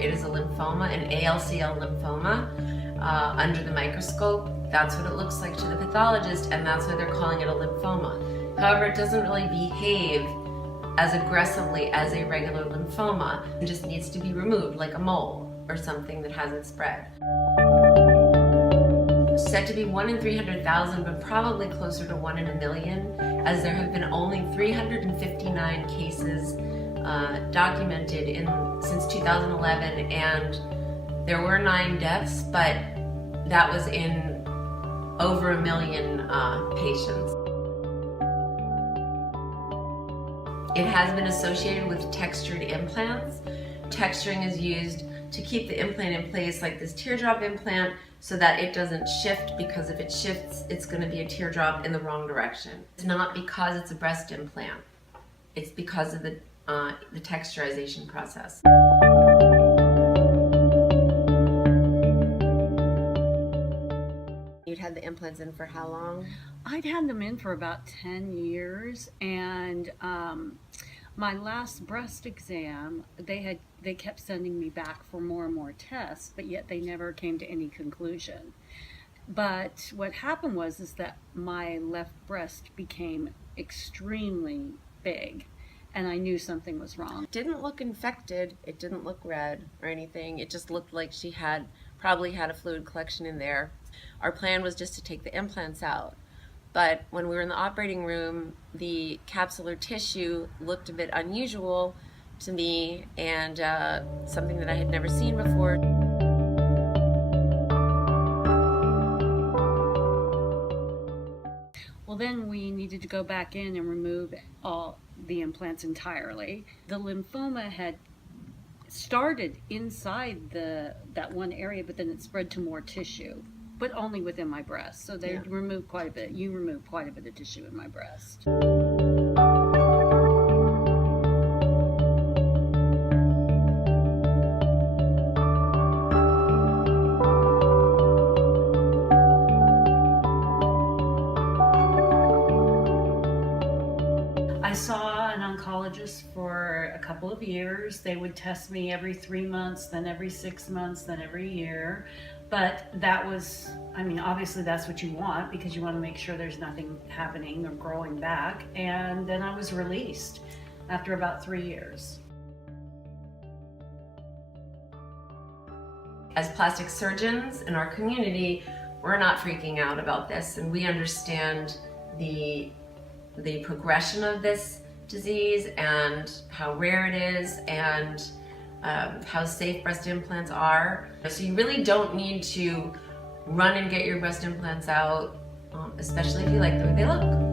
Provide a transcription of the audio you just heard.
it is a lymphoma, an ALCL lymphoma, under the microscope. That's what it looks like to the pathologist, and that's why they're calling it a lymphoma. However, it doesn't really behave as aggressively as a regular lymphoma. It just needs to be removed, like a mole or something that hasn't spread. It's said to be 1 in 300,000, but probably closer to 1 in a million, as there have been only 359 cases documented since 2011, and there were 9 deaths, but that was in over 1 million patients. It has been associated with textured implants. Texturing is used to keep the implant in place, like this teardrop implant, so that it doesn't shift, because if it shifts, it's going to be a teardrop in the wrong direction. It's not because it's a breast implant. It's because of the texturization process. You'd had the implants in for how long? I'd had them in for about 10 years, and my last breast exam, they kept sending me back for more and more tests, but yet they never came to any conclusion. But what happened was that my left breast became extremely big, and I knew something was wrong. It didn't look infected, it didn't look red or anything. It just looked like she probably had a fluid collection in there. Our plan was just to take the implants out. But when we were in the operating room, the capsular tissue looked a bit unusual to me, and something that I had never seen before. Well, then we needed to go back in and remove all the implants entirely. The lymphoma had started inside that one area, but then it spread to more tissue, but only within my breast. So they removed quite a bit. You removed quite a bit of tissue in my breast. I saw an oncologist for a couple of years. They would test me every 3 months, then every 6 months, then every year. But that was, obviously that's what you want, because you want to make sure there's nothing happening or growing back. And then I was released after about 3 years. As plastic surgeons in our community, we're not freaking out about this, and we understand the progression of this disease and how rare it is, and how safe breast implants are. So you really don't need to run and get your breast implants out, especially if you like the way they look.